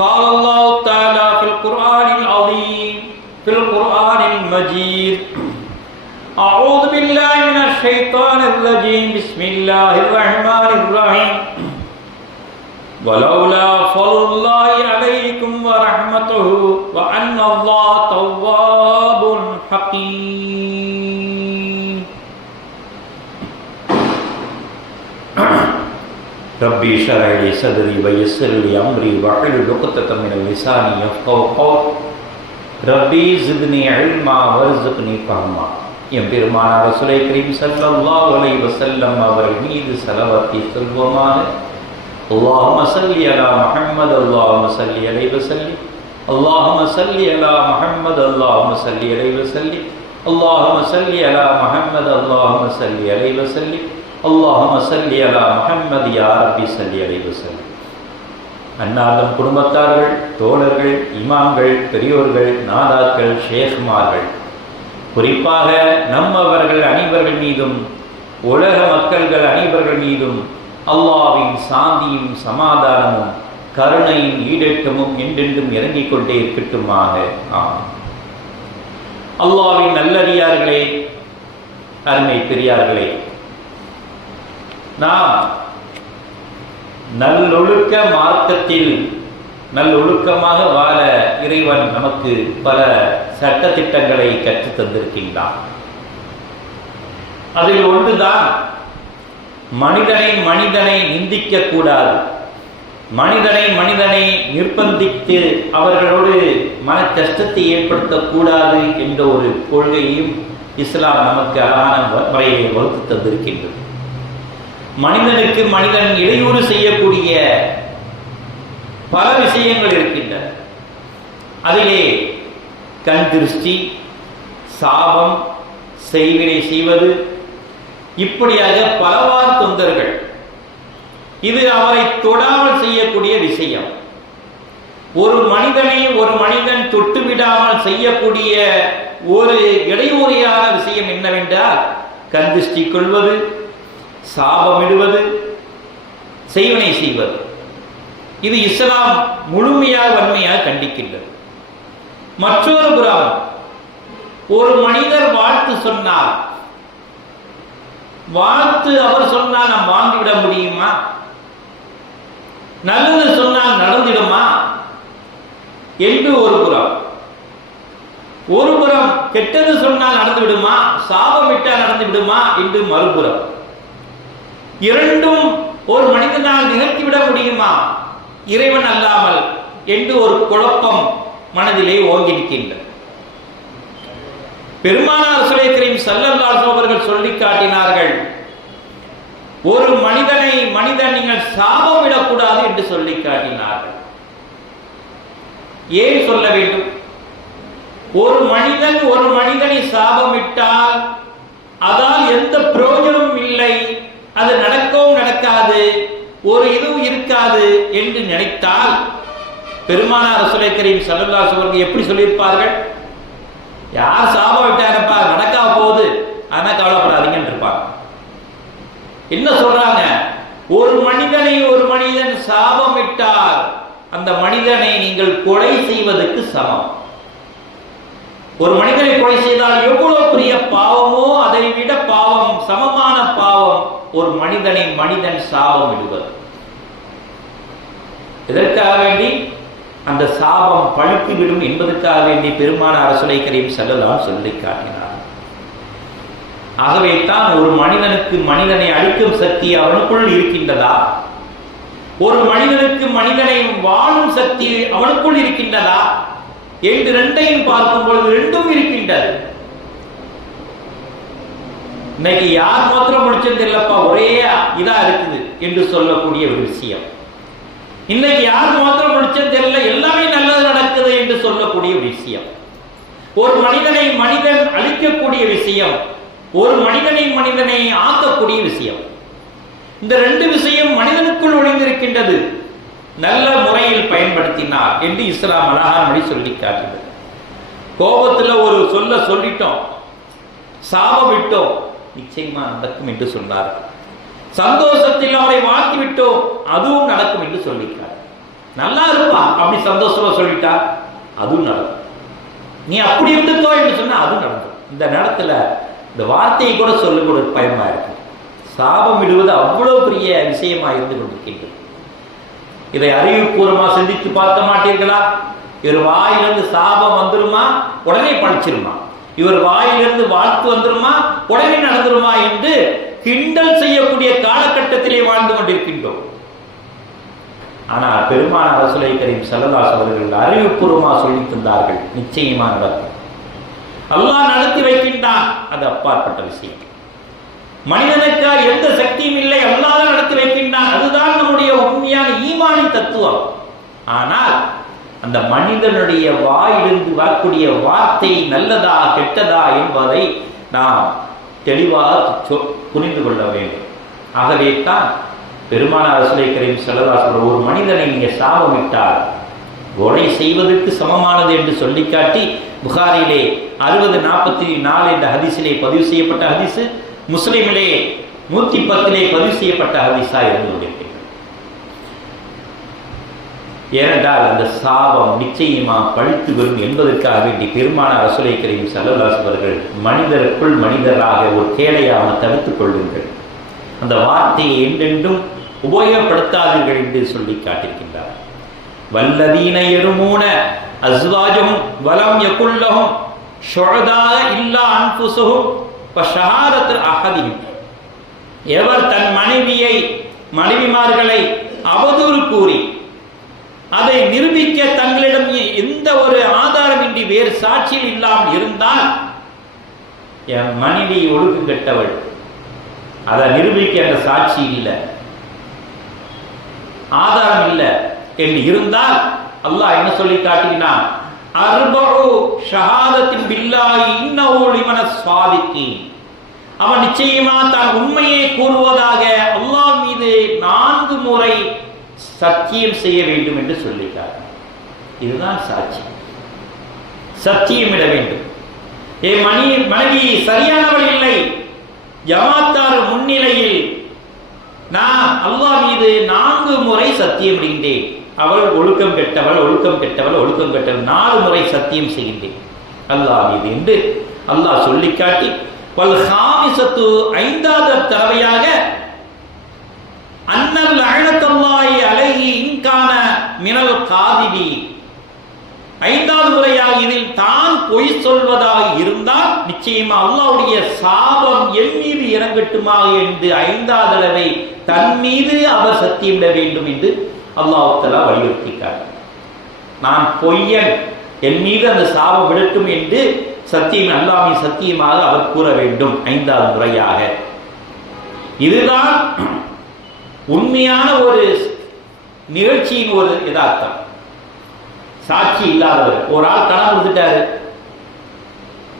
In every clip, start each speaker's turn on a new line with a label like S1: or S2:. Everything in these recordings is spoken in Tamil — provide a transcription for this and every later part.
S1: قال الله تعالى في القرآن العظيم في القرآن المجيد. أعوذ بالله من الشيطان الرجيم. بسم الله الرحمن الرحيم. ولولا فضل الله عليكم ورحمته وأن الله تواب حكيم. ربي اشرح لي صدري ويسر لي امري واحلل عقدة من لساني يفقهوا قولي ரப்பி ஜித்னி இல்மா வர்சுக்னி ஃபஹ்மா என் பெருமானார் ரசூலை கரீம் ஸல்லல்லாஹு அலைஹி வஸல்லம் அவர்கள் மீது ஸலவாத்தி சொல்வோமாக اللهم صل على محمد اللهم صل عليه وسلم اللهم صل على محمد اللهم صل عليه وسلم اللهم صل على محمد اللهم صل عليه وسلم அல்லாஹும் சல்லி அலா முஹம்மது யாரபி சல்லி அலி வசல்லி அன்னார்தம் குடும்பத்தார்கள் தோழர்கள் இமாம்கள் பெரியோர்கள் நாதாக்கள் ஷேக்மார்கள். குறிப்பாக நம்மவர்கள் அனைவர்கள் மீதும் உலக மக்கள்கள் அனைவர்கள் மீதும் அல்லாவின் சாந்தியும் சமாதானமும் கருணையும் ஈடேற்றமும் என்றென்றும் இறங்கிக் கொண்டே இருக்கட்டுமாக. ஆமாம் அல்லாவின் நல்லறியார்களே அருமை பெரியார்களே நாம் நல்லொழுக்க மார்க்கத்தில் நல்லொழுக்கமாக வாழ இறைவன் நமக்கு பல சட்ட திட்டங்களை கற்றுத் தந்திருக்கின்றான். அதில் ஒன்றுதான் மனிதனை மனிதனை நிந்திக்க கூடாது. மனிதனை மனிதனை நிர்பந்தித்து அவர்களோடு மன கஷ்டத்தை ஏற்படுத்தக்கூடாது என்ற ஒரு கொள்கையும் இஸ்லாம் நமக்கு அழகான முறையை வகுத்து தந்திருக்கின்றது. மனிதனுக்கு மனிதன் இடையூறு செய்யக்கூடிய பல விஷயங்கள் இருக்கின்றன. அதிலே கண் திருஷ்டி சாபம் செய்வினை செய்வது இப்படியாக பலவாறு தொந்தர்கள் இது அவரை தொடாமல் செய்யக்கூடிய விஷயம். ஒரு மனிதனை ஒரு மனிதன் தொட்டுவிடாமல் செய்யக்கூடிய ஒரு இடையூறையான விஷயம் என்னவென்றால் கந்திஷ்டி கொள்வது சாபமிடுவது செய்வனை செய்வது. இது இஸ்லாம் முழுமையாக வன்மையாக கண்டிக்கின்றது. மற்றொரு புறம் ஒரு மனிதர் வாழ்த்து சொன்னார் வாழ்த்து அவர் சொன்னால் நாம் வாங்கிவிட முடியுமா? நல்லது சொன்னால் நடந்திடுமா என்று ஒரு புறம். ஒரு புறம் கெட்டது சொன்னால் நடந்து விடுமா சாபமிட்டால் நடந்து விடுமா என்று மறுபுறம். இரண்டும் ஒரு மனிதனால் நிகழ்த்திவிட முடியுமா? இறைவன் அல்லாமல் என்று ஒரு குழப்பம் மனதிலே ஓங்கியிருக்கின்றது. பெருமானார் சுலேக்கரையும் சல்லல்லாஸ் அவர்கள் சொல்லி காட்டினார்கள் ஒரு மனிதனை மனிதன் நீங்கள் சாபம் விடக்கூடாது என்று சொல்லி காட்டினார்கள். ஏன் சொல்ல வேண்டும்? ஒரு மனிதன் ஒரு மனிதனை சாபமிட்டால் அதால் எந்த பிரயோஜனம் அது நடக்கவும் நடக்காது ஒரு இதுவும் இருக்காது என்று நினைத்தால் பெருமானார் ரசூலை கரீம் சல்லல்லாஹு அவர்கள் எப்படி சொல்லியிருப்பார்கள்? யார் சாபம் விட்டாரப்பா நடக்கா போகுது ஆனா கவலைப்படாதீங்கன்னு இருப்பாங்க. என்ன சொல்றாங்க? ஒரு மனிதனை ஒரு மனிதன் சாபம் விட்டால் அந்த மனிதனை நீங்கள் கொலை செய்வதற்கு சமம். ஒரு மனிதனை கொலை செய்தால் எவ்வளவு பெரிய பாவமோ அதை விட பாவம் சமமான பாவம் ஒரு மனிதனை மனிதன் சாபம் விடுவது. இதற்காக வேண்டி? அந்த சாபம் பழுத்து விடும் என்பதற்காக வேண்டி பெருமான அரசுலை கரீம் செல்லலாம் சொல்லி காட்டினார். ஆகவே தான் ஒரு மனிதனுக்கு மனிதனை அழிக்கும் சக்தி அவனுக்குள் இருக்கின்றதா? ஒரு மனிதனுக்கு மனிதனை வாழும் சக்தி அவனுக்குள் இருக்கின்றதா? என்று ரெண்டையும் பார்க்கும் பொழுது ரெண்டும் இருக்கின்றது. இன்னைக்கு யார் மாத்திரம் முடிச்சது இல்லப்பா ஒரே இதா இருக்குது என்று சொல்லக்கூடிய ஒரு விஷயம். இன்னைக்கு யார் மாத்திரம் முடிச்சது இல்லை எல்லாமே நல்லது நடக்குது என்று சொல்லக்கூடிய ஒரு விஷயம். ஒரு மனிதனை மனிதன் அழிக்கக்கூடிய விஷயம் ஒரு மனிதனை மனிதனை ஆக்கக்கூடிய விஷயம். இந்த ரெண்டு விஷயம் மனிதனுக்குள் ஒளிந்திருக்கின்றது. நல்ல முறையில் பயன்படுத்தினார் என்று இஸ்லாம் அழகான மொழி சொல்லி காட்டுகிறது. கோபத்தில் ஒரு சொல்ல சொல்லிட்டோம். சாபம் விட்டோம். நிச்சயமா நடக்கும் என்று சொன்னார். சந்தோஷத்தில் அவரை வாழ்த்தி விட்டோம் அதுவும் நடக்கும் என்று சொல்லிட்டார். நல்லா இருப்பா அப்படி சந்தோஷமா சொல்லிட்டா அதுவும் நடக்கும். நீ அப்படி இருந்துக்கோ என்று சொன்னா அதுவும் நடக்கும். இந்த நேரத்துல இந்த வார்த்தையை கூட சொல்ல கூட பயமா இருக்கு. சாபம் விடுவது அவ்வளவு பெரிய விஷயமா இருந்து கொண்டிருக்கின்றது. இதை அறிவுபூர்வமா சிந்தித்து பார்க்க மாட்டீர்களா? இவர் வாயிலிருந்து சாபம் வந்துருமா? உடனே பழிச்சிருமா? இவர் வாயிலிருந்து வாழ்த்து வந்துருமா உடனே நடந்துருமா என்று கிண்டல் செய்யக்கூடிய காலகட்டத்திலே வாழ்ந்து கொண்டிருக்கின்றோம். ஆனால் பெருமான அரசுலை கரீம் சல்லல்லாஸ் அவர்கள் அறிவுபூர்வமாக சொல்லி தந்தார்கள். நிச்சயமா நடக்கும். அல்லாஹ் நடத்தி வைக்கின்றான். அது அப்பாற்பட்ட விஷயம். மனிதனுக்கு எந்த சக்தியும் இல்லை. அல்லாத நடத்தி வைக்கின்றான். அதுதான் நம்முடைய உண்மையான ஈமானின் தத்துவம். ஆனால் அந்த மனிதனுடைய வாயிலிருந்து வரக்கூடிய வார்த்தை நல்லதா கெட்டதா என்பதை நாம் தெளிவாக சொ- புரிந்து கொள்ள வேண்டும். ஆகவே தான் பெருமான அரசுலை கரீம் செல்லதாசர் ஒரு மனிதனை நீங்கள் சாபமிட்டால் கொலை செய்வதற்கு சமமானது என்று சொல்லிக்காட்டி புகாரிலே அறுபது நாற்பத்தி நாலு என்ற ஹதிசிலே பதிவு செய்யப்பட்ட ஹதிசு முஸ்லீமிலே நூத்தி பத்திலே பதிவு செய்யப்பட்ட ஹதீஸா இருந்து ஏனென்றால் அந்த சாபம் நிச்சயமா பழித்து வரும் என்பதற்காக வேண்டி பெருமான ரசுலை கரீம் சல்லல்லாஸ் மனிதருக்குள் மனிதராக ஒரு கேளையாமல் தவித்துக் கொள்ளுங்கள். அந்த வார்த்தையை என்றென்றும் உபயோகப்படுத்தாதீர்கள் என்று சொல்லி காட்டியிருக்கின்றார். வல்லதீன எருமூன அஸ்வாஜும் வலம் யகுல்லஹும் ஷுஹதாக இல்லா அன்புசுகும் ஷஹாதத்து அகதியும் எவர் தன் மனைவியை மனைவிமார்களை அவதூறு கூறி அதை நிரூபிக்க தங்களிடம் எந்த ஒரு ஆதாரமின்றி வேறு சாட்சியில் இல்லாமல் இருந்தால் என் மனைவி ஒழுங்கு கெட்டவள். அதை நிரூபிக்க அந்த சாட்சி இல்லை. ஆதாரம் இல்லை என்று இருந்தால் அல்லாஹ் என்ன சொல்லி காட்டுகிறான்? அர்பஉ ஷஹாதத்தின் பில்லாஹி இன்னஹு லிமன அவன் நிச்சயமா தான் உண்மையை கூறுவதாக அல்லாஹ் மீது நான்கு முறை சத்தியம் செய்ய வேண்டும் என்று சொல்லிட்டார். இதுதான் சாட்சி. சத்தியமிட வேண்டும். ஏ மணி மனைவி சரியானவள் இல்லை. ஜமாத்தார் முன்னிலையில் நான் அல்லாஹ் மீது நான்கு முறை சத்தியமிடுகின்றேன் அவள் ஒழுக்கம் கெட்டவள் ஒழுக்கம் கெட்டவள் ஒழுக்கம் கெட்டவள் நாலு முறை சத்தியம் செய்கின்றேன். அல்லாஹ் மீது என்று அல்லாஹ் சொல்லி காட்டி வல் ஹாமிசத்து ஐந்தாவது தலைவையாக அன்னல் அழத்தல்லாஹி மினல் காதிபி ஐந்தாவது முறையாக இதில் தான் பொய் சொல்வதாக இருந்தால் நிச்சயமா அல்லாவுடைய சாபம் என் மீது இறங்கட்டுமாக என்று ஐந்தாவது தடவை தன் மீது அவர் சத்தியமிட வேண்டும் என்று அல்லாஹ் தலா வலியுறுத்திட்டார். நான் பொய்யன் என் மீது அந்த சாபம் விடட்டும் என்று சத்தியம் அல்லாமின் சத்தியமாக அவர் கூற வேண்டும் ஐந்தாவது முறையாக. இதுதான் உண்மையான ஒரு நிகழ்ச்சியின் ஒரு யதார்த்தம். சாட்சி இல்லாதவர். ஒரு ஆள் கடன் கொடுத்துட்டாரு.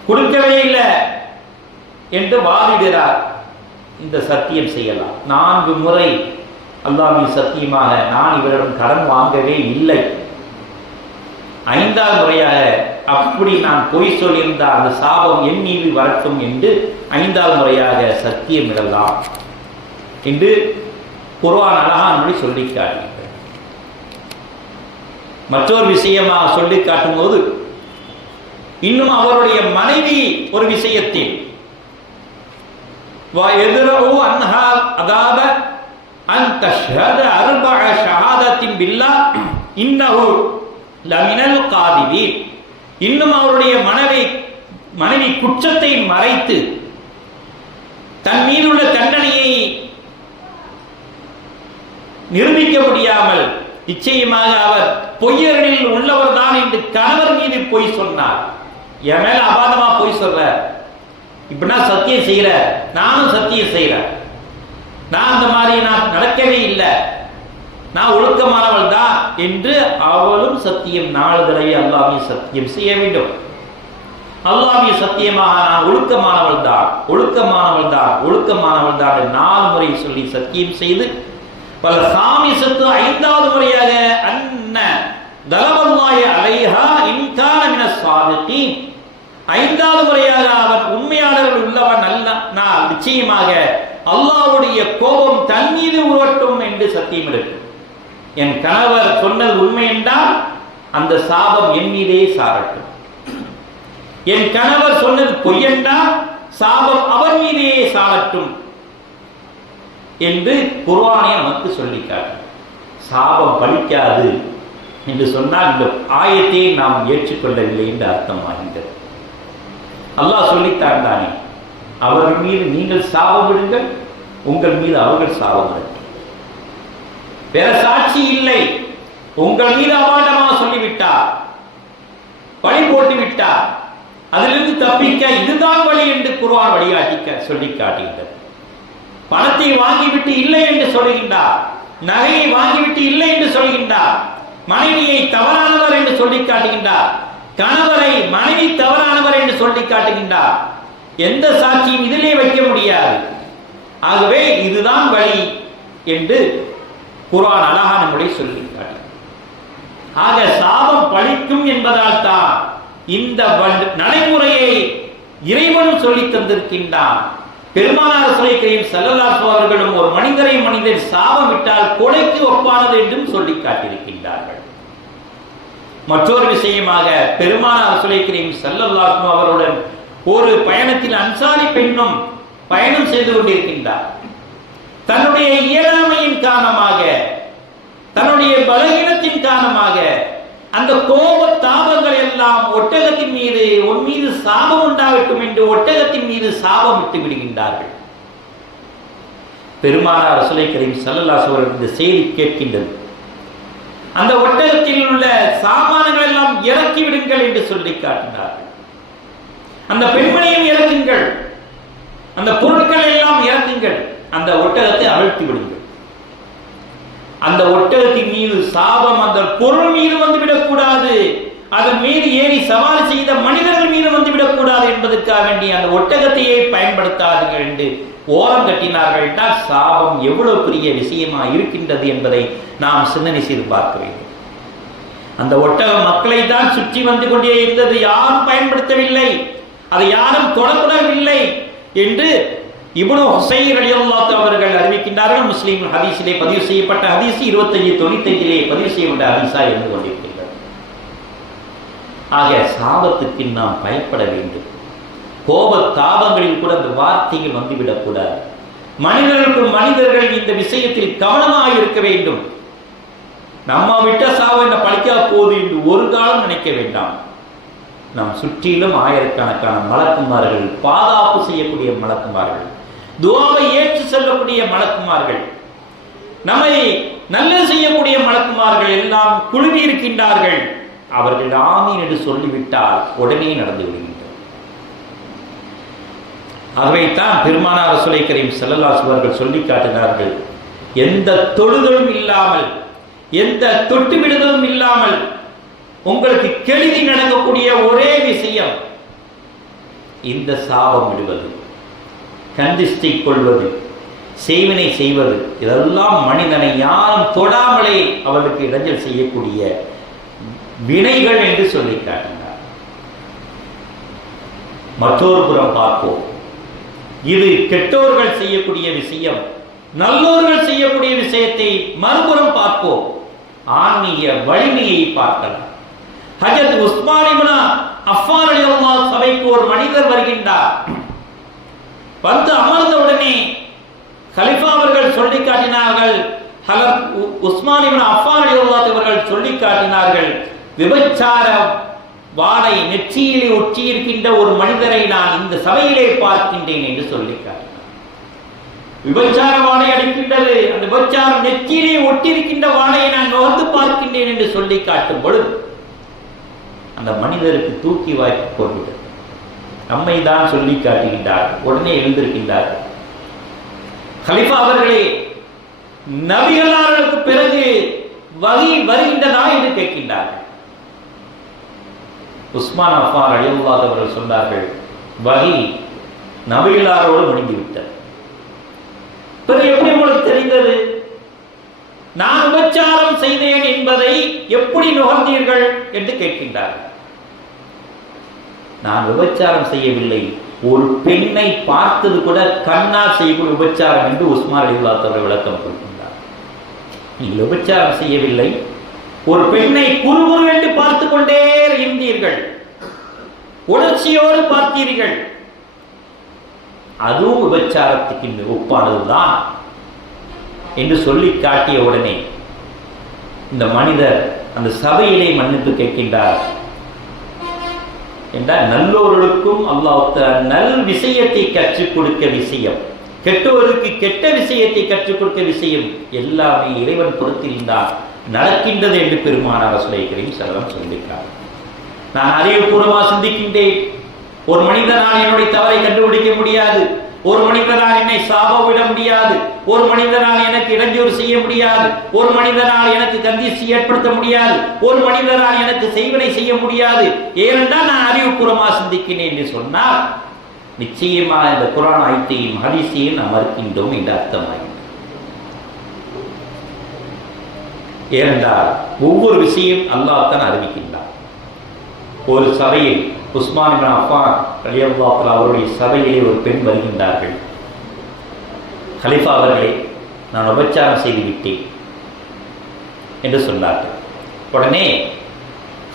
S1: கொடுக்கவே இல்லை என்று வாதிடுகிறார். இந்த சத்தியம் செய்யலாம். நான்கு முறை அல்லாமி சத்தியமாக நான் இவரிடம் கடன் வாங்கவே இல்லை. ஐந்தாவது முறையாக அப்படி நான் பொய் சொல்லியிருந்த அந்த சாபம் என் மீது வரட்டும் என்று ஐந்தாவது முறையாக சத்தியமிடலாம் என்று குர்வான் அழகான் மொழி சொல்லி மற்றொரு விஷயமாக சொல்லி காட்டும் போது இன்னும் அவருடைய மனைவி ஒரு விஷயத்தில் எதிரவு அன்ஹால் அதாப ஷஹாதத்தின் பில்லா இன்னஹு லமினல் காதிவி இன்னும் அவருடைய மனைவி மனைவி குற்றத்தை மறைத்து தன் மீதுள்ள தண்டனையை நிரூபிக்க முடியாமல் நிச்சயமாக அவர் பொய்யர்களில் உள்ளவர் தான் என்று கணவர் மீது பொய் சொன்னார். என் மேல அபாதமா பொய் சொல்ற. இப்படின்னா சத்தியம் செய்யற. நானும் சத்தியம் செய்யறேன் நான் அந்த மாதிரி நான் நடக்கவே இல்லை. நான் ஒழுக்கமானவள் தான் என்று அவளும் சத்தியம் நாலு தடவை அல்லாமே சத்தியம் செய்ய வேண்டும். அல்லாமே சத்தியமாக நான் ஒழுக்கமானவள் தான் ஒழுக்கமானவள் தான் ஒழுக்கமானவள் தான் நாலு முறை சொல்லி சத்தியம் செய்து பல சாமிசத்து ஐந்தாவது முறையாக அன்ன தலவல்லாய அலைஹா இன்கான மின சாதித்தீன் ஐந்தாவது முறையாக அவன் உண்மையாளர்கள் உள்ளவன் அல்ல நான் நிச்சயமாக அல்லாவுடைய கோபம் தன் மீது உருவட்டும் என்று சத்தியம் இருக்கு. என் கணவர் சொன்னது உண்மை என்றால் அந்த சாபம் என் மீதே சாரட்டும். என் கணவர் சொன்னது பொய் என்றால் சாபம் அவர் மீதே சாரட்டும். என்று குர்வானை நமக்கு சொல்லிக்காட்டு சாபம் பலிக்காது என்று சொன்னால் இந்த ஆயத்தை நாம் ஏற்றுக்கொள்ளவில்லை என்று அர்த்தமாகின்றது. அல்லாஹ் சொல்லித்தான் தானே அவர் மீது நீங்கள் சாபம் விடுங்கள் உங்கள் மீது அவர்கள் சாபம் வேற சாட்சி இல்லை. உங்கள் மீது அபாண்டமாக சொல்லிவிட்டார் பழி போட்டு விட்டார் அதிலிருந்து தப்பிக்க இதுதான் வழி என்று குர்வான் வழிகாட்டிக்க சொல்லி காட்டுகின்றது. பணத்தை வாங்கிவிட்டு இல்லை என்று சொல்கின்றார். நகையை வாங்கிவிட்டு இல்லை என்று சொல்கின்றார். மனைவியை தவறானவர் என்று சொல்லி காட்டுகின்றார். கணவரை மனைவி தவறானவர் என்று சொல்லி காட்டுகின்றார். எந்த சாட்சியும் இதிலே வைக்க முடியாது. ஆகவே இதுதான் வழி என்று குரான் அழகா முறை சொல்லி ஆக சாபம் பழிக்கும் என்பதால் தான் இந்த நடைமுறையை இறைவனும் சொல்லி தந்திருக்கின்றான். பெருமானார் சுலைக்கையும் செல்லலாசு அவர்களும் ஒரு மனிதரை மனிதர் சாபமிட்டால் கொலைக்கு ஒப்பானது என்றும் சொல்லி காட்டியிருக்கின்றார்கள். மற்றொரு விஷயமாக பெருமானார் சுலைக்கையும் செல்லல்லாசு அவருடன் ஒரு பயணத்தில் அன்சாரி பெண்ணும் பயணம் செய்து கொண்டிருக்கின்றார். தன்னுடைய இயலாமையின் காரணமாக தன்னுடைய பலகீனத்தின் காரணமாக அந்த கோப தாபங்கள் எல்லாம் ஒட்டகத்தின் மீது உன் மீது சாபம் உண்டாகட்டும் என்று ஒட்டகத்தின் மீது சாபம் விட்டு விடுகின்றார்கள். பெருமானார் ரசூலை கரீம் சல்லல்லாசுவர் இந்த செய்தி கேட்கின்றது. அந்த ஒட்டகத்தில் உள்ள சாமான்கள் எல்லாம் இறக்கி விடுங்கள் என்று சொல்லி காட்டினார்கள். அந்த பெண்மணியும் இறக்குங்கள். அந்த பொருட்கள் எல்லாம் இறக்குங்கள். அந்த ஒட்டகத்தை அழுத்தி விடுங்கள். அந்த ஒட்டகத்தின் மீது சாபம் அந்த பொருள் மீது வந்து விடக்கூடாது அதன் மீது ஏறி சவால் செய்த மனிதர்கள் மீது வந்து விடக்கூடாது என்பதற்காக வேண்டி அந்த ஒட்டகத்தையே பயன்படுத்தாதீர்கள் என்று ஓரம் கட்டினார்கள். தான் சாபம் எவ்வளவு பெரிய விஷயமா இருக்கின்றது என்பதை நாம் சிந்தனை செய்து பார்க்க வேண்டும். அந்த ஒட்டகம் மக்களை தான் சுற்றி வந்து கொண்டே இருந்தது. யாரும் பயன்படுத்தவில்லை. அதை யாரும் தொடக்கூடவில்லை என்று இப்னு ஹுசைன் ரலியல்லாஹு அவர்கள் அறிவிக்கின்றார்கள் முஸ்லீம் ஹதீஸிலே பதிவு செய்யப்பட்ட ஹதீஸ் இருபத்தஞ்சு தொண்ணூத்தஞ்சிலே பதிவு செய்யப்பட்ட ஹதீஸா இருந்து கொண்டிருக்கின்றது. ஆக சாபத்துக்கு நாம் பயப்பட வேண்டும். கோப தாபங்களில் கூட அந்த வார்த்தைகள் வந்துவிடக்கூடாது மனிதர்களுக்கும் மனிதர்கள் இந்த விஷயத்தில் கவனமாக இருக்க வேண்டும். நம்ம விட்ட சாபம் என்ன பழிக்கா போகுது என்று ஒரு காலம் நினைக்க வேண்டாம். நாம் சுற்றிலும் ஆயிரக்கணக்கான மலக்குமார்கள் பாதுகாப்பு செய்யக்கூடிய மலக்குமார்கள் துவாவை ஏற்று செல்லக்கூடிய மலக்குமார்கள். நம்மை நல்லது செய்யக்கூடிய மலக்குமார்கள் எல்லாம் குழுவி இருக்கின்றார்கள் அவர்கள் ஆமீன் என்று சொல்லிவிட்டால் உடனே நடந்து விடுகின்றனர். ஆகவேதான் பெருமானார் சுலை கரீம் செல்லல்லாஸ் அவர்கள் சொல்லி காட்டினார்கள் எந்த தொழுதலும் இல்லாமல் எந்த தொட்டு விடுதலும் இல்லாமல் உங்களுக்கு கெழுதி நடக்கக்கூடிய ஒரே விஷயம் இந்த சாபம் விடுவது. கந்திஷ்டை கொள்வது செய்வினை செய்வது இதெல்லாம் மனிதனை யாரும் தொடாமலே அவருக்கு இடைஞ்சல் செய்யக்கூடிய வினைகள் என்று சொல்லி காட்டினார் மற்றொரு புறம் பார்ப்போம். இது கெட்டோர்கள் செய்யக்கூடிய விஷயம் நல்லோர்கள் செய்யக்கூடிய விஷயத்தை மறுபுறம் பார்ப்போம். ஆன்மீக வலிமையை பார்க்கலாம். ஹஜரத் உஸ்மானிமனா இப்னு அஃபான் ரலியல்லாஹு சபைக்கு ஒரு மனிதர் வருகின்றார். வந்து அமர்ந்த உடனே கலிஃபா அவர்கள் சொல்லி காட்டினார்கள் ஹலர் உ- உஸ்மான் இப்னு அஃபான் ரலியல்லாஹு அவர்கள் சொல்லி காட்டினார்கள் விபச்சார வாடை நெற்றியிலே ஒற்றியிருக்கின்ற ஒரு மனிதரை நான் இந்த சபையிலே பார்க்கின்றேன் என்று சொல்லி காட்டினார். விபச்சார வாடை அடிக்கின்றது அந்த விபச்சாரம் நெற்றியிலே ஒட்டியிருக்கின்ற வாடையை நான் வந்து பார்க்கின்றேன் என்று சொல்லி காட்டும் பொழுது அந்த மனிதருக்கு தூக்கி வாய்ப்பு போட்டுவிட்டது நம்மை தான் சொல்லி காட்டுகின்றார். உடனே எழுந்திருக்கின்றார். ஹலிஃபா அவர்களே நபிகளாருக்கு பிறகு வகை வருகின்றதா என்று கேட்கின்றார். உஸ்மான் அப்பா அழிவுவாத அவர்கள் சொன்னார்கள் வகை நபிகளாரோடு முடிந்துவிட்டது பிறகு எப்படி உங்களுக்கு தெரிந்தது? நான் உபச்சாரம் செய்தேன் என்பதை எப்படி நுகர்ந்தீர்கள் என்று கேட்கின்றார்கள் நான் விபச்சாரம் செய்யவில்லை. ஒரு பெண்ணை பார்த்தது கூட கண்ணா செய்யக்கூடிய விபச்சாரம் என்று உஸ்மான் அலிவுல்லாத் அவர்கள் விளக்கம் கொடுக்கின்றார். நீங்கள் விபச்சாரம் செய்யவில்லை. ஒரு பெண்ணை குறுகுறு என்று பார்த்து கொண்டே இருந்தீர்கள். உணர்ச்சியோடு பார்த்தீர்கள். அதுவும் விபச்சாரத்துக்கு ஒப்பானதுதான் என்று சொல்லி காட்டிய உடனே இந்த மனிதர் அந்த சபையிலே மன்னிப்பு கேட்கின்றார். என்றால் நல்லோர்களுக்கும் அல்லாஹ் நல் விஷயத்தை கற்றுக் கொடுக்க விஷயம். கெட்டோருக்கு கெட்ட விஷயத்தை கற்றுக் கொடுக்க விஷயம். எல்லாமே இறைவன் பொறுத்திருந்தால் நடக்கின்றது என்று பெருமானார் சுலைகரையும் செல்லம் சொல்லியிருக்கார் நான் அறிவுபூர்வமாக சிந்திக்கின்றேன். ஒரு மனிதனால் என்னுடைய தவறை கண்டுபிடிக்க முடியாது. ஒரு மனிதனால் என்னை சாப விட முடியாது. ஒரு மனிதனால் எனக்கு இடைஞ்சூறு செய்ய முடியாது. ஒரு மனிதனால் எனக்கு கந்திசி ஏற்படுத்த முடியாது. ஒரு மனிதனால் எனக்கு செய்வனை செய்ய முடியாது. ஏனென்றால் நான் அறிவுபூர்வமாக சிந்திக்கிறேன் என்று சொன்னால் நிச்சயமா இந்த குரான் ஆயத்தையும் ஹரிசையும் நாம் மறுக்கின்றோம் என்று அர்த்தமாகும் ஏனென்றால் ஒவ்வொரு விஷயம் அல்லாஹ் தான் அறிவிக்கின்றார் ஒரு சபையில் உஸ்மான் இப்னு அஃபான் ரலியல்லாஹு அவருடைய சபையிலே ஒரு பெண் வருகின்றார்கள். ஹலிஃபா அவர்களே நான் உபச்சாரம் செய்து விட்டேன் என்று சொன்னார்கள். உடனே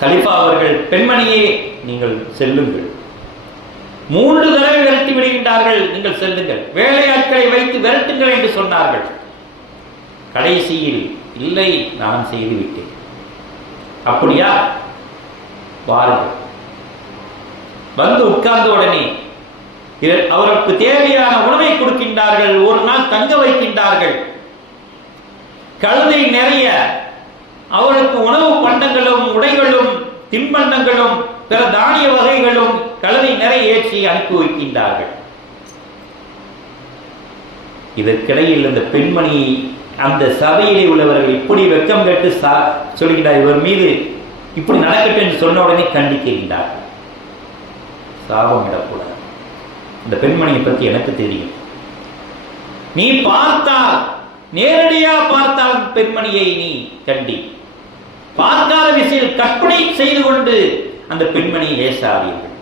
S1: கலிஃபா அவர்கள் பெண்மணியே நீங்கள் செல்லுங்கள். மூன்று தடவை விரட்டி விடுகின்றார்கள் நீங்கள் செல்லுங்கள். வேலையாட்களை வைத்து விரட்டுங்கள் என்று சொன்னார்கள். கடைசியில் இல்லை நான் செய்து விட்டேன். அப்படியா? வாருங்கள் வந்து உட்கார்ந்த உடனே அவருக்கு தேவையான உணவை கொடுக்கின்றார்கள். ஒரு நாள் தங்க வைக்கின்றார்கள். கழுதை நிறைய. அவருக்கு உணவு பண்டங்களும் உடைகளும் தின்பண்டங்களும் பிற தானிய வகைகளும் கழுதை நிறைய ஏற்றி அனுப்பி வைக்கின்றார்கள். இதற்கிடையில் இந்த பெண்மணி அந்த சபையிலே உள்ளவர்கள் இப்படி வெக்கம் கட்டு சா இவர் மீது இப்படி நடக்கட்டும் என்று சொன்ன உடனே கண்டிக்கின்றார் சாபம் இடக்கூடாது. இந்த பெண்மணியை பற்றி எனக்கு தெரியும். நீ பார்த்தால் நேரடியா பார்த்தால் பெண்மணியை நீ கண்டி. பார்க்காத விஷயம் கற்பனை செய்து கொண்டு அந்த பெண்மணியை ஏசாதீர்கள்.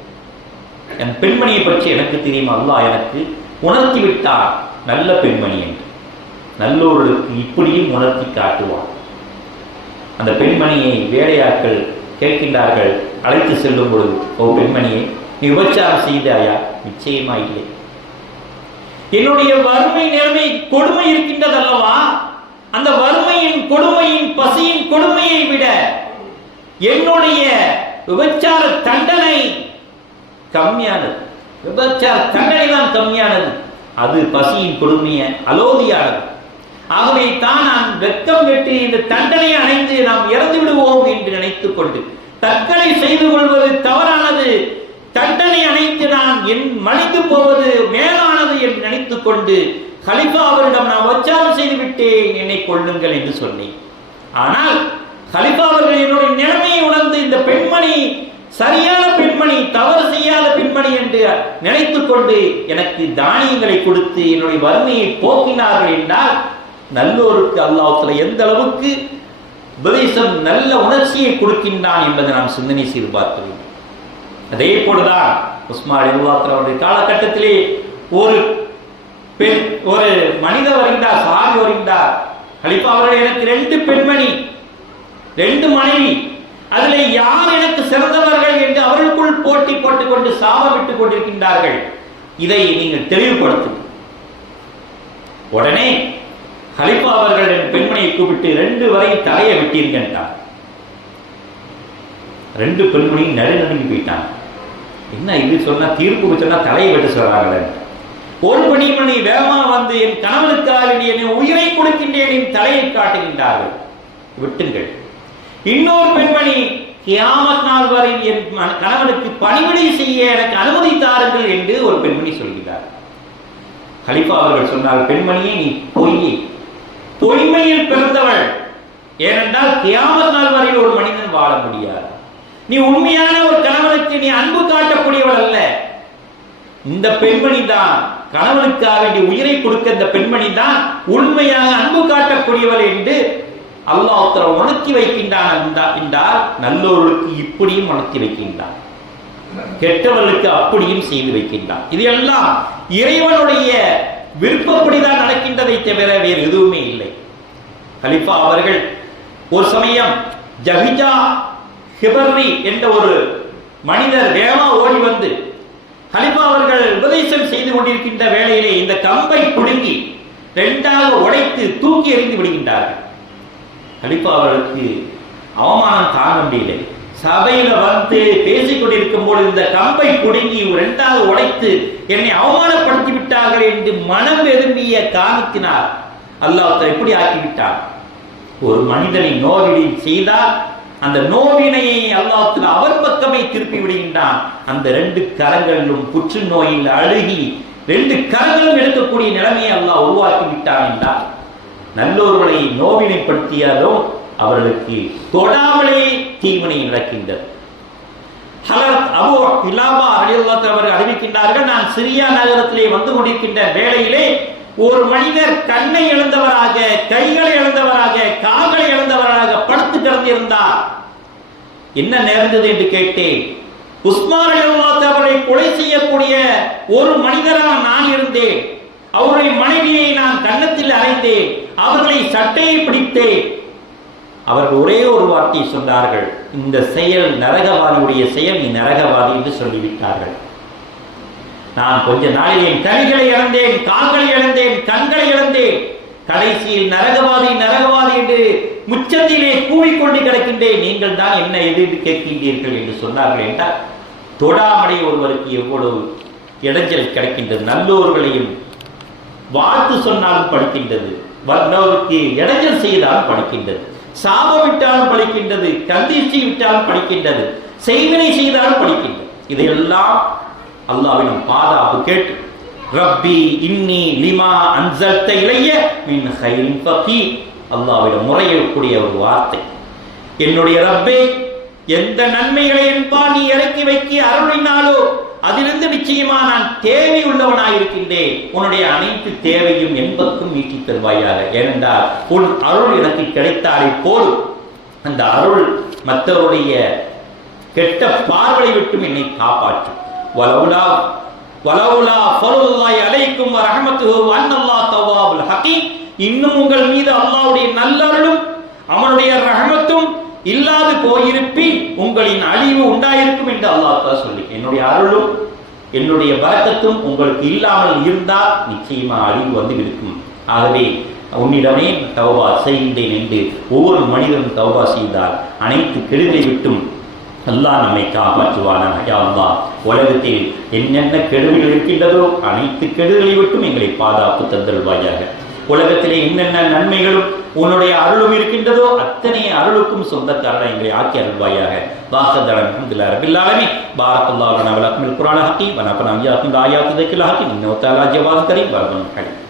S1: என் பெண்மணியை பற்றி எனக்கு தெரியும் அல்லா எனக்கு உணர்த்தி விட்டார் நல்ல பெண்மணி என்று. நல்லோர்களுக்கு இப்படியும் உணர்த்தி காட்டுவார் அந்த பெண்மணியை வேலையாட்கள் கேட்கின்றார்கள் அழைத்து செல்லும் பொழுது ஓ பெண்மணியை விபச்சாரம் செய்தாயா? நிச்சயமா இல்லை என்னுடைய வறுமை நிலைமை கொடுமை இருக்கின்றது அல்லவா அந்த வறுமையின் கொடுமையின் பசியின் கொடுமையை விட என்னுடைய விபச்சார தண்டனை கம்மியானது. விபச்சார தண்டனை தான் கம்மியானது. அது பசியின் கொடுமைய அலோதியானது. ஆகவே தான் நான் வெக்கம் வெற்றி இந்த தண்டனை அடைந்து நாம் இறந்து விடுவோம் என்று நினைத்துக் கொண்டு தற்கொலை செய்து கொள்வது தவறானது. தண்டனை அணைத்து நான் என் மணிந்து போவது மேலானது என்று நினைத்துக் கொண்டு ஹலிஃபா அவரிடம் நான் உச்சாரம் செய்து விட்டேன் என்னை கொள்ளுங்கள் என்று சொன்னேன். ஆனால் ஹலிஃபா அவர்கள் என்னுடைய நிலைமையை உணர்ந்து இந்த பெண்மணி சரியான பெண்மணி தவறு செய்யாத பெண்மணி என்று நினைத்துக் கொண்டு எனக்கு தானியங்களை கொடுத்து என்னுடைய வறுமையை போக்கினார்கள் என்றால் நல்லோருக்கு அல்லாஹத்துல எந்த அளவுக்கு உபதேசம் நல்ல உணர்ச்சியை கொடுக்கின்றான் என்பதை நாம் சிந்தனை செய்து பார்க்க வேண்டும். அதே போலதான் உஸ்மான் அலிவாத்தர் காலகட்டத்திலே ஒரு பெண் ஒரு மனிதர் வருகின்றார் சாமி வருகின்றார் கலிப்பா அவர்கள் எனக்கு ரெண்டு பெண்மணி ரெண்டு மனைவி. அதிலே யார் எனக்கு சிறந்தவர்கள் என்று அவர்களுக்குள் போட்டி போட்டுக் கொண்டு சாபமிட்டுக் கொண்டிருக்கின்றார்கள்? இதை நீங்கள் தெளிவுபடுத்துங்கள். உடனே ஹலிஃபா அவர்கள் என் பெண்மணியை கூப்பிட்டு ரெண்டு வரை தலையை வெட்டியிருக்கின்றார் ரெண்டு பெண்மணியும் நடுநடுங்கி போயிட்டாங்க. என்ன இது சொன்னா தீர்ப்பு சொன்னா தலையை வெட்டு சொல்றாங்களே? ஒரு பணிமணி வேகமா வந்து என் கணவனுக்காக வேண்டி உயிரை கொடுக்கின்றேன் என் தலையை காட்டுகின்றார்கள். விட்டுங்கள். இன்னொரு பெண்மணி கியாமத் நாள் வரை என் மன- கணவனுக்கு பணிவிடை செய்ய எனக்கு அனுமதி தாருங்கள் என்று ஒரு பெண்மணி சொல்கிறார். கலிஃபா அவர்கள் சொன்னால் பெண்மணியே நீ பொய். பொய்மையில் பிறந்தவள். ஏனென்றால் கியாமத் நாள் வரையில் ஒரு மனிதன் வாழ முடியாது. நீ உண்மையான ஒரு கணவனுக்கு நீ அன்பு காட்டக்கூடியவள் அல்ல. இந்த பெண்மணி தான் கணவனுக்காக வேண்டிய உயிரை கொடுக்க இந்த பெண்மணி தான் உண்மையாக அன்பு காட்டக்கூடியவள் என்று அல்லாஹ் உணர்த்தி வைக்கின்றான் என்றா- என்றால் நல்லோர்களுக்கு இப்படியும் உணர்த்தி வைக்கின்றான். கெட்டவர்களுக்கு அப்படியும் செய்து வைக்கின்றான். இது எல்லாம் இறைவனுடைய விருப்பப்படிதான் நடக்கின்றதை தவிர வேறு எதுவுமே இல்லை. ஹலிஃபா அவர்கள் ஒரு சமயம் ஜஹிஜா ஹிபர்னி என்ற ஒரு மனிதர் வேகமா ஓடி வந்து ஹலிபா அவர்கள் உபதேசம் செய்து கொண்டிருக்கின்ற வேளையிலே இந்த கம்பை பிடுங்கி ரெண்டாக உடைத்து தூக்கி எறிந்து விடுகின்றார்கள். ஹலிஃபா அவர்களுக்கு அவமானம் தாங்க முடியல. சபையில வந்து பேசிக் கொண்டிருக்கும் போது இந்த கம்பை பிடுங்கி ரெண்டாக உடைத்து என்னை அவமானப்படுத்தி விட்டார்கள் என்று மனம் வெதும்பிய காரணத்தினால் அல்லாஹ் எப்படி ஆக்கிவிட்டார் ஒரு மனிதனை நோவினை செய்தால் அந்த நோவினையை அல்லாத்துல அவர் பக்கமே திருப்பி விடுகின்றான். அந்த ரெண்டு கரங்களிலும் புற்றுநோயில் அழுகி ரெண்டு கரங்களும் எடுக்கக்கூடிய நிலைமையை அல்லாஹ் உருவாக்கி விட்டான் என்றார் நல்லோர்களை நோவினைப்படுத்தியாலும் அவர்களுக்கு தொடாமலே தீவினை நடக்கின்றது. ஹலரத் அபு இலாபா அலியுல்லாத் அவர்கள் அறிவிக்கின்றார்கள் நான் சிரியா நகரத்திலே வந்து கொண்டிருக்கின்ற வேளையிலே ஒரு மனிதர் கண்ணை இழந்தவராக கைகளை இழந்தவராக கால்களை இழந்தவராக படுத்து கிடந்திருந்தார். என்ன நேர்ந்தது என்று கேட்டேன். உஸ்மான் அவரை கொலை செய்யக்கூடிய ஒரு மனிதராக நான் இருந்தேன். அவருடைய மனைவியை நான் கன்னத்தில் அறைந்தேன். அவர்களை சட்டையை பிடித்தேன். அவர்கள் ஒரே ஒரு வார்த்தையை சொன்னார்கள். இந்த செயல் நரகவாதியுடைய செயல் நீ நரகவாதி என்று சொல்லிவிட்டார்கள். நான் கொஞ்ச நாளில் என் கனிகளை இழந்தேன் கால்களை இழந்தேன் கண்களை இழந்தேன். கடைசியில் நரகவாதி நரகவாதி என்று முச்சந்திலே கூவிக்கொண்டு கிடக்கின்றேன். நீங்கள் தான் என்ன எதிர்த்து கேட்கின்றீர்கள் என்று சொன்னார்கள் என்றால் தொடாமடை ஒருவருக்கு எவ்வளவு இடைஞ்சல் கிடைக்கின்றது. நல்லோர்களையும் வாழ்த்து சொன்னாலும் படிக்கின்றது வர்ணவருக்கு இடைஞ்சல் செய்தாலும் படிக்கின்றது சாபமிட்டாலும் படிக்கின்றது கந்திச்சி விட்டாலும் படிக்கின்றது செய்வினை செய்தாலும் படிக்கின்றது இதையெல்லாம் அல்லாவிடம் பாதாப்பு கேட்டு ரப்பி இன்னி லிமா அன்சல்த இளைய மின் ஹைரின் பக்கி அல்லாவிடம் முறையிடக்கூடிய ஒரு வார்த்தை. என்னுடைய ரப்பே எந்த நன்மைகளை என்பா நீ இறக்கி வைக்க அருளினாலோ அதிலிருந்து நிச்சயமா நான் தேவை உள்ளவனாயிருக்கின்றேன் உன்னுடைய அனைத்து தேவையும் என்பக்கும் நீட்டி தருவாயாக. ஏனென்றால் உன் அருள் எனக்கு கிடைத்தாலே போதும். அந்த அருள் மற்றவருடைய கெட்ட பார்வை விட்டும் என்னை காப்பாற்றும். வலவுலா வலவுலா ஃபருல்லாஹி அலைக்கும் வரஹமத்துஹு அன்னல்லாஹ் தவ்வாபுல் ஹகீம். இன்னும் உங்கள் மீது அல்லாஹ்வுடைய நல்லருளும் அவனுடைய ரஹமத்தும் இல்லாது போயிருப்பின் உங்களின் அழிவு உண்டாயிருக்கும் என்று அல்லாஹ் சொல்லி என்னுடைய அருளும் என்னுடைய பலத்தத்தும் உங்களுக்கு இல்லாமல் இருந்தால் நிச்சயமா அழிவு வந்து இருக்கும் ஆகவே உன்னிடமே தௌபா செய்கின்றேன் என்று ஒவ்வொரு மனிதனும் தௌபா செய்தால் அனைத்து கெடுதை விட்டும். அல்லாஹ் நம்மை காப்பாற்றுவானாக யா அல்லாஹ். உலகத்தில் என்னென்ன கெடுதிகள் இருக்கின்றதோ அனைத்து கெடுதலை விட்டும் எங்களை பாதுகாப்பு தந்தருவாயாக உலகத்திலே என்னென்ன நன்மைகளும் உன்னுடைய அருளும் இருக்கின்றதோ அத்தனை அருளுக்கும் சொந்தக்காரன் எங்களை ஆக்கி அருள்வாயாக. வாசதளம் அஹமதுல்லா ரபில் ஆலமீன். பாரக்கல்லாஹு லனா வலக்கும் குர்ஆன் ஹக்கீம். ஆயாத்து திக்ரில் ஹக்கீம். இன்னஹு கரீம். கரீம்.